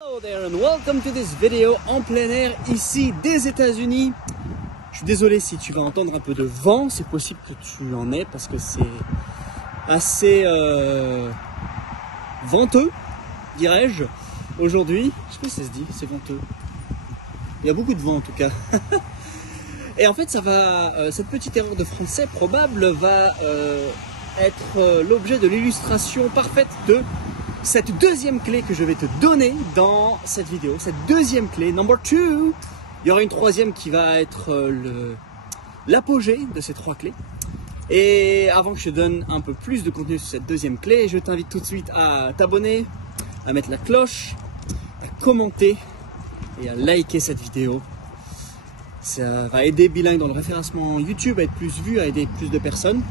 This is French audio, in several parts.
Hello there and welcome to this video en plein air ici des États-Unis. Je suis désolé si tu vas entendre un peu de vent, c'est possible que tu en aies parce que c'est assez venteux, dirais-je, aujourd'hui. Je sais pas si ça se dit, c'est venteux. Il y a beaucoup de vent en tout cas. Et en fait, ça va, cette petite erreur de français probable va être l'objet de l'illustration parfaite de cette deuxième clé que je vais te donner dans cette vidéo. Cette deuxième clé, number 2. Il y aura une troisième qui va être l'apogée de ces trois clés. Et avant que je te donne un peu plus de contenu sur cette deuxième clé, je t'invite tout de suite à t'abonner, à mettre la cloche, à commenter et à liker cette vidéo. Ça va aider Bilingue dans le référencement YouTube à être plus vu, à aider plus de personnes.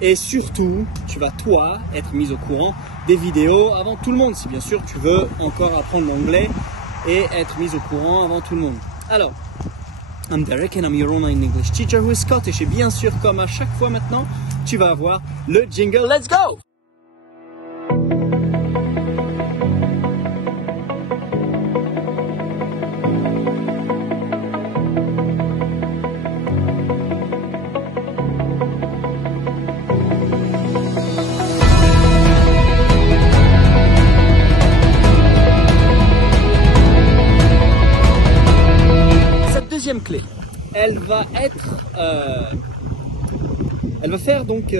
Et surtout, tu vas toi être mis au courant des vidéos avant tout le monde, si bien sûr tu veux encore apprendre l'anglais et être mis au courant avant tout le monde. Alors, I'm Derek and I'm your online English teacher who is Scottish. Et bien sûr, comme à chaque fois maintenant, tu vas avoir le jingle. Let's go! Deuxième clé, elle va faire donc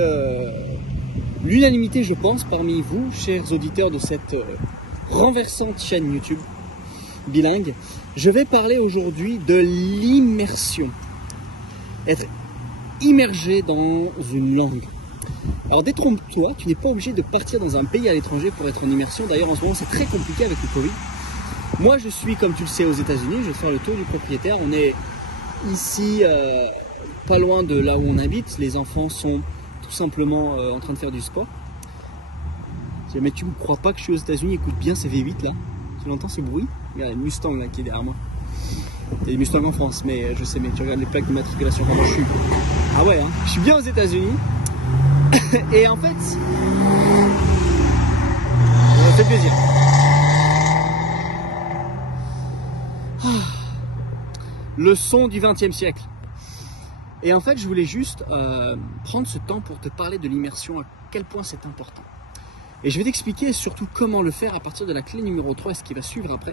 l'unanimité, je pense, parmi vous, chers auditeurs de cette renversante chaîne YouTube Bilingue. Je vais parler aujourd'hui de l'immersion, être immergé dans une langue. Alors détrompe-toi, tu n'es pas obligé de partir dans un pays à l'étranger pour être en immersion. D'ailleurs, en ce moment, c'est très compliqué avec le Covid. Moi, je suis, comme tu le sais, aux États-Unis. Je vais te faire le tour du propriétaire. On est ici, pas loin de là où on habite. Les enfants sont tout simplement en train de faire du sport. Mais tu ne crois pas que je suis aux États-Unis, écoute bien ces V8 là. Tu l'entends ce bruit? Regarde, il y a une Mustang là qui est derrière moi. Il y a des Mustangs en France, mais je sais, mais tu regardes les plaques de matriculation. Comment je suis. Ah ouais, hein, je suis bien aux États-Unis. Et en fait, ça me fait plaisir. Le son du XXe siècle. Et en fait, je voulais juste prendre ce temps pour te parler de l'immersion, à quel point c'est important. Et je vais t'expliquer surtout comment le faire à partir de la clé numéro 3 et ce qui va suivre après.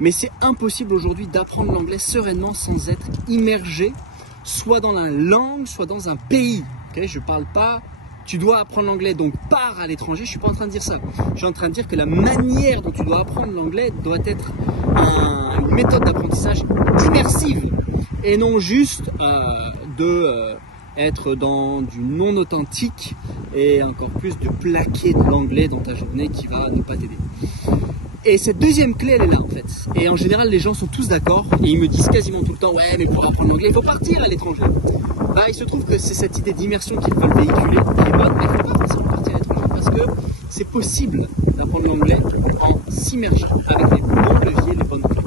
Mais c'est impossible aujourd'hui d'apprendre l'anglais sereinement sans être immergé, soit dans la langue, soit dans un pays. Okay, je parle pas, tu dois apprendre l'anglais, donc pars à l'étranger, je ne suis pas en train de dire ça. Je suis en train de dire que la manière dont tu dois apprendre l'anglais doit être une méthode d'apprentissage immersive et non juste être dans du non authentique et encore plus de plaquer de l'anglais dans ta journée qui va ne pas t'aider. Et cette deuxième clé, elle est là en fait. Et en général, les gens sont tous d'accord et ils me disent quasiment tout le temps, ouais, mais pour apprendre l'anglais, il faut partir à l'étranger. Bah, il se trouve que c'est cette idée d'immersion qu'ils veulent véhiculer qui est bonne, mais il ne faut pas forcément partir à l'étranger parce que c'est possible d'apprendre l'anglais en s'immergeant avec les bons leviers, les bonnes clés.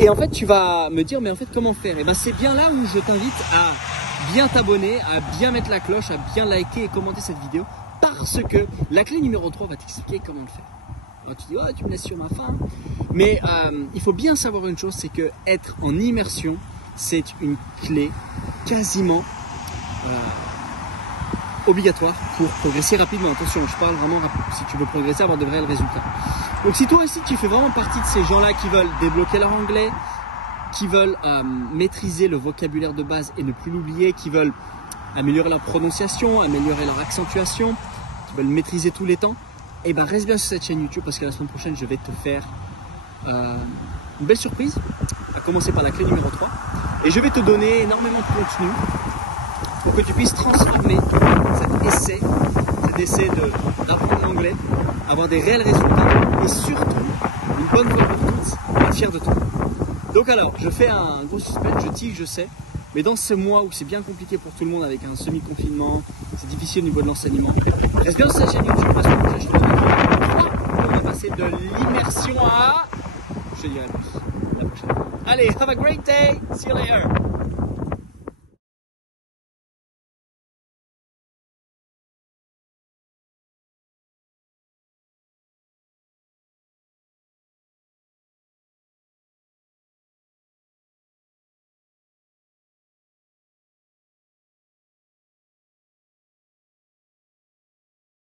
Et en fait, tu vas me dire, mais en fait, comment faire? Et ben, c'est bien là où je t'invite à bien t'abonner, à bien mettre la cloche, à bien liker et commenter cette vidéo parce que la clé numéro 3 va t'expliquer comment le faire. Alors tu dis, oh, tu me laisses sur ma faim. Mais il faut bien savoir une chose, c'est que être en immersion, c'est une clé quasiment obligatoire pour progresser rapidement. Attention, je parle vraiment si tu veux progresser, avoir de vrais résultats. Donc si toi aussi tu fais vraiment partie de ces gens-là qui veulent débloquer leur anglais, qui veulent maîtriser le vocabulaire de base et ne plus l'oublier, qui veulent améliorer leur prononciation, améliorer leur accentuation, qui veulent maîtriser tous les temps, et ben reste bien sur cette chaîne YouTube parce que la semaine prochaine je vais te faire une belle surprise, à commencer par la clé numéro 3 et je vais te donner énormément de contenu pour que tu puisses transformer cet essai d'apprendre l'anglais, avoir des réels résultats et surtout une bonne fois pour toutes, être fier de toi. Donc alors, je fais un gros suspense, je tease, je sais, mais dans ce mois où c'est bien compliqué pour tout le monde avec un semi-confinement, c'est difficile au niveau de l'enseignement, reste bien sur cette chaîne YouTube parce que je te donne on va passer de l'immersion à... Je te dirai plus la prochaine fois. Allez, have a great day, see you later.